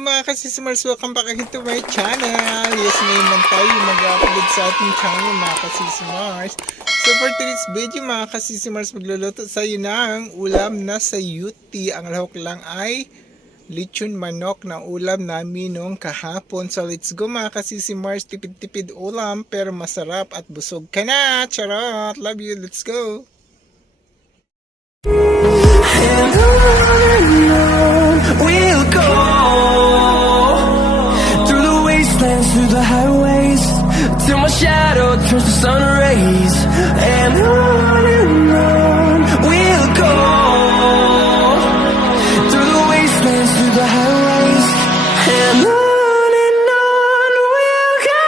Hello mga kasisimars, welcome back again to my channel. Yes, ngayon lang tayo mag-upload sa ating channel mga kasisimars. So for today's video mga kasisimars, magluluto sa iyo ng ulam na sayuti. Ang lahok lang ay lechon manok na ulam namin noong kahapon. So let's go mga kasisimars, tipid-tipid ulam pero masarap at busog ka na. Charot! Love you, let's go! And on we'll go, through the wastelands, through the highways, till my shadow turns to sun rays. And on we'll go, through the wastelands, through the highways, and on we'll go.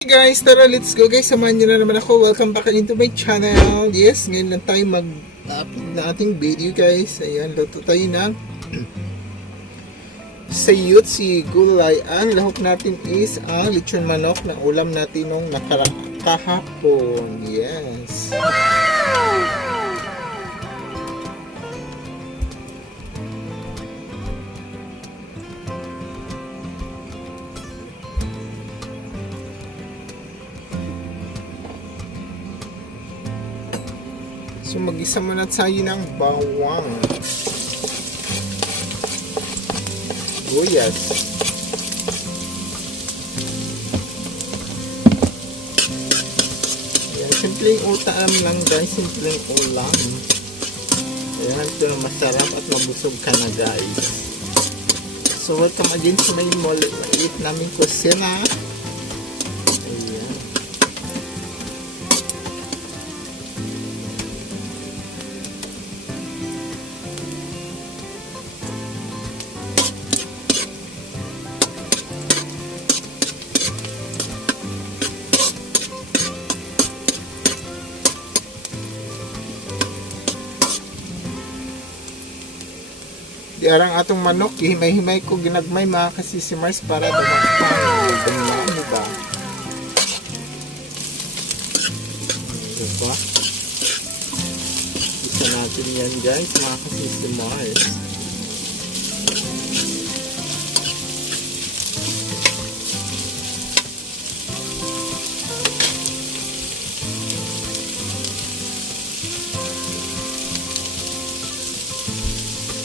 Hey guys, tara let's go guys, samahan nyo na naman ako. Welcome back into my channel. Yes, ngayon lang tayo mag-upload na ating video guys. Ayan, luto tayo ng sayuti gulay. Ang lahok natin is ang lechon manok na ulam natin nung kahapon. Yes. So mag-isa muna tayo ng bawang, guyas, ayan, simpleng ulam lang guys, simpleng ulam. Ayan, ito na masarap at mabusog ka na guys. So welcome again sa may maliit naming kusina. Di arang atong manok, himay-himay ko ginagmay mga kasisimars para dumakpang. Diba? Diba? Isa natin yan guys mga kasisimars.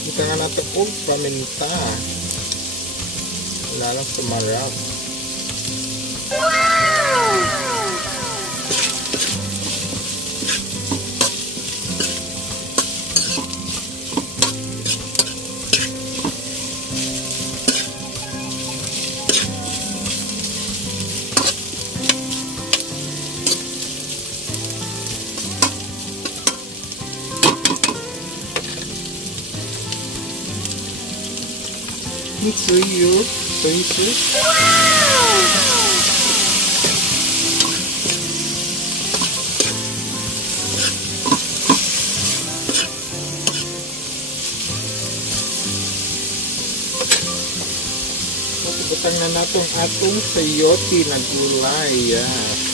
Kita nga natin og paminta. Wala lang sumarap. Soy sauce. Butang na natong atong sayuti na gulay. Yes.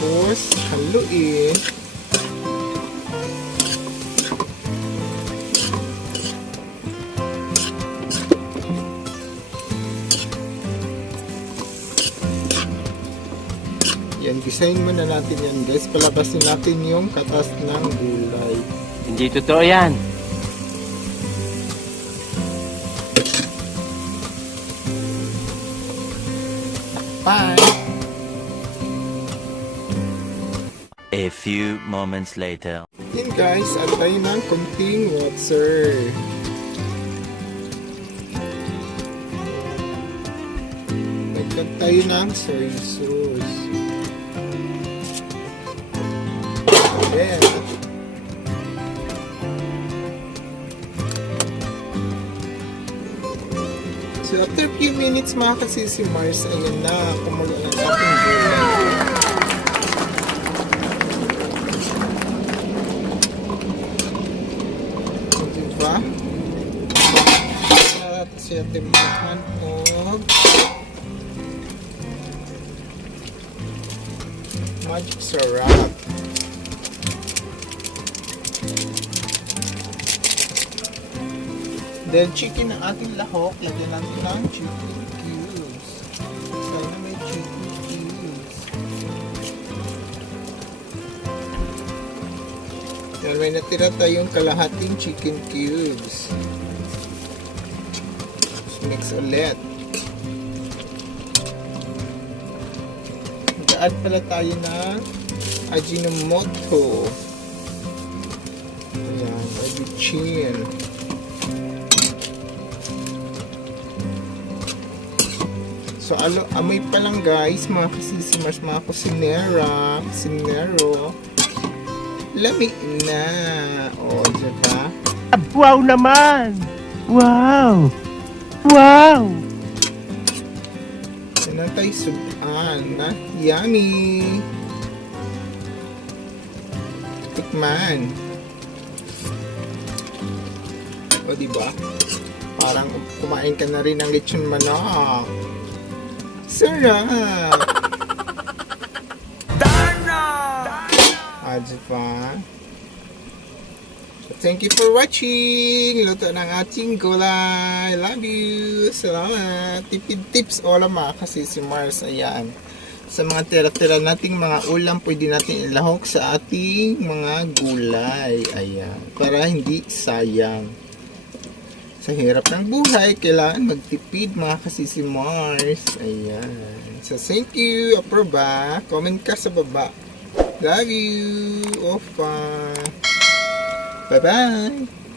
Tapos, haluin. Yan, gisahin muna natin yan guys. Palabasin natin yung katas ng gulay. Hindi totoo yan. Bye! A few moments later. Yan guys, add tayo ng konting water. Nagtag tayo ng soy sauce. Ayan. So after a few minutes mga kasisimars, ayun na, kumulo ng ating gulay. siya timplahan og magic sarap. Then chicken ng ating lahok, lagyan natin ng chicken cubes. Sana may chicken cubes. Then may natira tayong kalahating chicken cubes. Mix ulit. Mag-add pala tayo ng Ajinomoto. Ayan, Ajichin. So, amoy pa lang guys, mga kasisimars, mga kusinero. Lamig na. O, diba? Wow naman! Wow! Wow! Yan ang tayo sudan na yummy! Tikman. O, diba? Parang kumain ka na rin ng lechon manok. Sarap! Diba? Thank you for watching. Luto ng ating gulay. Love you. Salamat. Tipid tips o mga kasisimars. Ayan. Sa mga tira-tira nating mga ulam, pwede natin ilahok sa ating mga gulay. Ayan. Para hindi sayang. Sa hirap ng buhay, kailangan magtipid mga kasisimars. Ayan. So, thank you. Aproba. Comment ka sa baba. Love you. Opa. Bye-bye.